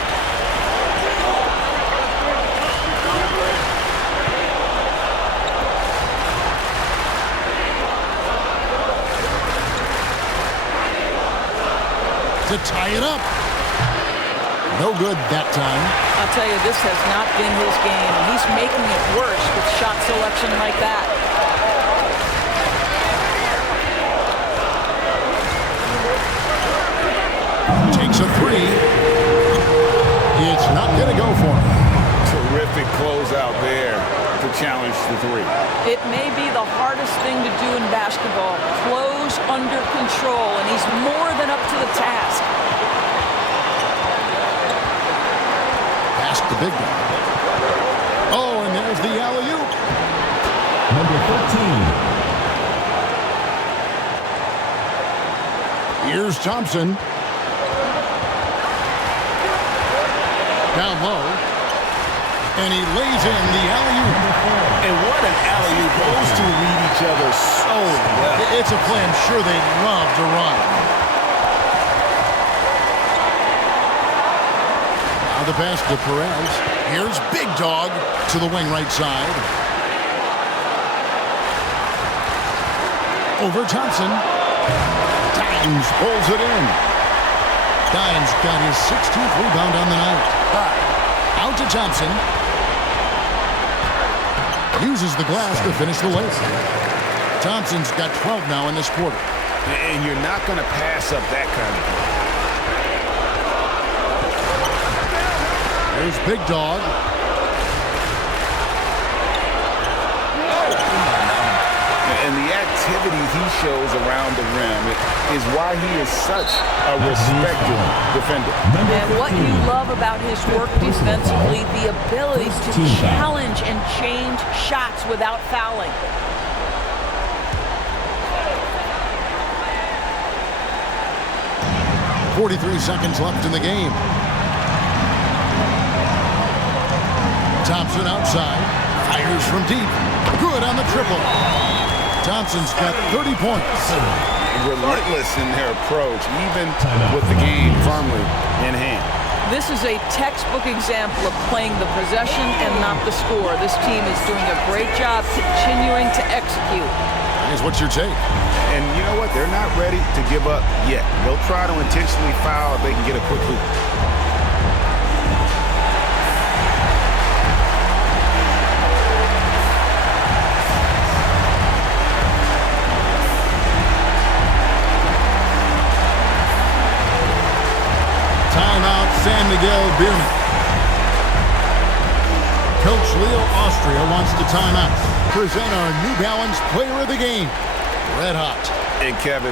To tie it up. No good that time. I'll tell you, this has not been his game, and he's making it worse with shot selection like that. Takes a three. It's not going to go for him. Terrific closeout there to challenge the three. It may be the hardest thing to do in basketball. Close under control, and he's more than up to the task. Pass the big guy. Oh, and there's the alley-oop. Number 13. Here's Thompson. Down low. And he lays in the alley-oop. And what an alley-oop. Those two read each other so well. It's a play I'm sure they love to run. Now the pass to Perez. Here's Big Dog to the wing right side. Over Thompson. Dimes pulls it in. Dimes got his 16th rebound on the night. Out to Thompson. Uses the glass to finish the layup. Thompson's got 12 now in this quarter. And you're not going to pass up that kind of There's Big Dog. And the activity he shows around the rim is why he is such a respected defender. And what you love about his work defensively, the ability to challenge and change shots without fouling. .43 seconds left in the game. Thompson outside. Fires from deep. Good on the triple. Thompson's got 30 points. Relentless in their approach, even with the game firmly in hand. This is a textbook example of playing the possession and not the score. This team is doing a great job continuing to execute. Here's what's your take? And you know what? They're not ready to give up yet. They'll try to intentionally foul if they can get a quick hoop. San Miguel BEERMEN. Coach Leo Austria wants to time out. Present our New Balance Player of the Game. Red hot. And Kevin,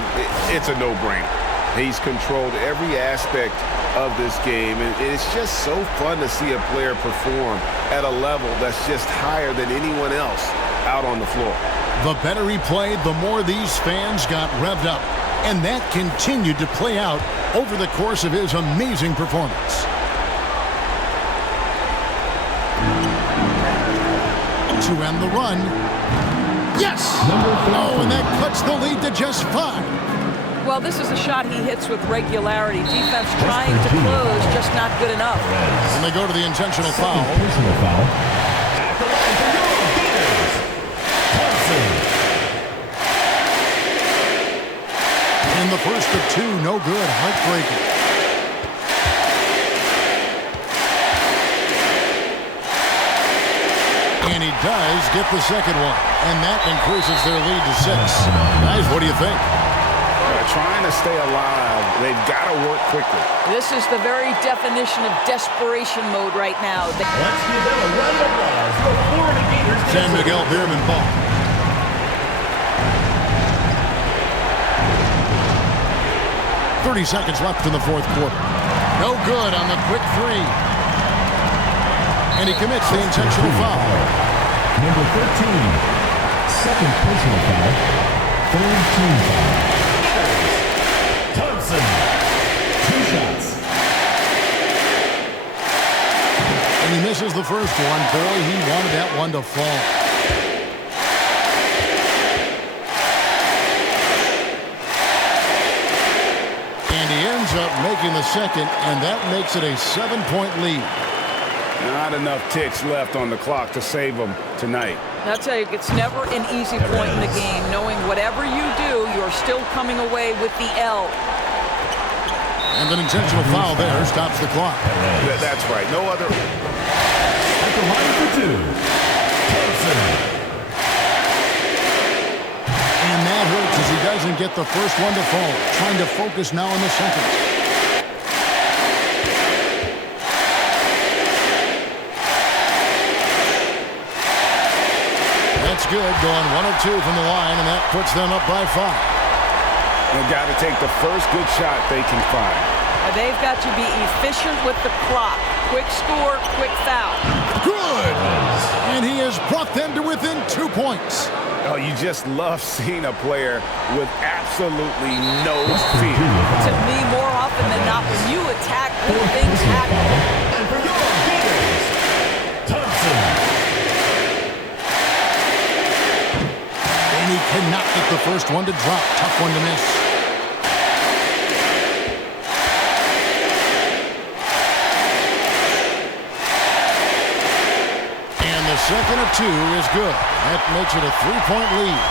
it's a no-brainer. He's controlled every aspect of this game, and it's just so fun to see a player perform at a level that's just higher than anyone else out on the floor. The better he played, the more these fans got revved up. And that continued to play out over the course of his amazing performance. To end the run. Yes! Oh, and that cuts the lead to just 5. Well, this is a shot he hits with regularity. Defense trying to close, just not good enough. And they go to the intentional foul. Personal foul. In the first of 2, no good, heartbreaking. And he does get the second one, and that increases their lead to 6. Guys, what do you think? They're trying to stay alive. They've got to work quickly. This is the very definition of desperation mode right now. Let's give them a round of applause for Florida Gators. San Miguel BEERMEN ball. Seconds left in the fourth quarter. No good on the quick 3. And he commits the intentional foul. Number 13, second personal foul, third team foul. Thompson, 2 shots. And he misses the first one. Boy, he wanted that one to fall. And he ends up making the second, and that makes it a 7-point lead. Not enough ticks left on the clock to save them tonight. I'll tell you, it's never an easy point in the game, knowing whatever you do, you're still coming away with the L. And an intentional foul there stops the clock. That's right. No other. At the line for 2, Thompson. And that hurts as he doesn't get the first one to fall. Trying to focus now on the second. That's good. Going 1 of 2 from the line, and that puts them up by 5. They've got to take the first good shot they can find. They've got to be efficient with the clock. Quick score, quick foul. Good! And he has brought them to within 2 points. Oh, you just love seeing a player with absolutely no fear. To me, more often than not, when you attack, good things happen. And for your Gators, Thompson. And he cannot get the first one to drop. Tough one to miss. Second of 2 is good. That makes it a 3-point lead.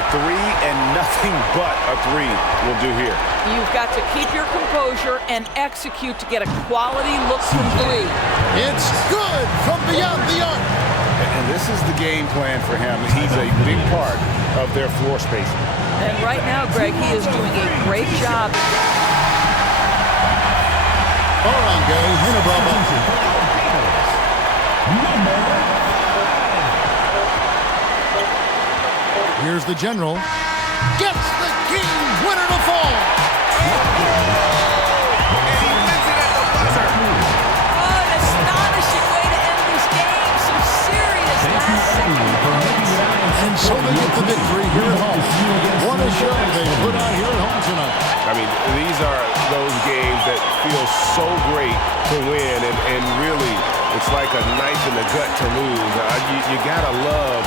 A 3 and nothing but a 3 will do here. You've got to keep your composure and execute to get a quality look from 3. It's good from beyond the arc. And this is the game plan for him. He's a big part of their floor spacing. And right now, Greg, he is doing a great job. Barangay, Ginebra. Here's the general. Gets the key winner to fall. And he wins it at the buzzer. Oh, an astonishing way to end this game. Some serious last second points. And so they get the victory here at home. What a show they put on here at home tonight. I mean, these are those games that feel so great to win, and really, it's like a knife in the gut to lose. You gotta love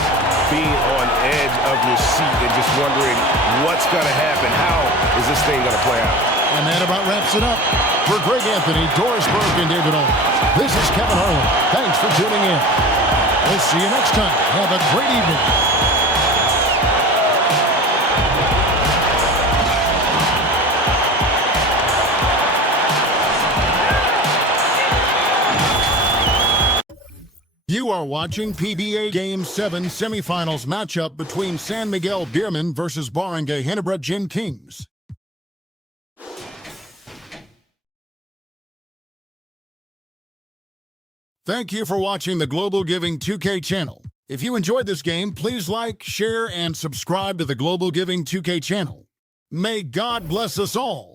being on edge of your seat and just wondering what's gonna happen. How is this thing gonna play out? And that about wraps it up. For Greg Anthony, Doris Burke, and David Owens, this is Kevin Harlan. Thanks for tuning in. We'll see you next time. Have a great evening. You are watching PBA Game 7 semifinals matchup between San Miguel BEERMEN versus Barangay Ginebra Kings. Thank you for watching the Global Giving 2K channel. If you enjoyed this game, please like, share, and subscribe to the Global Giving 2K channel. May God bless us all.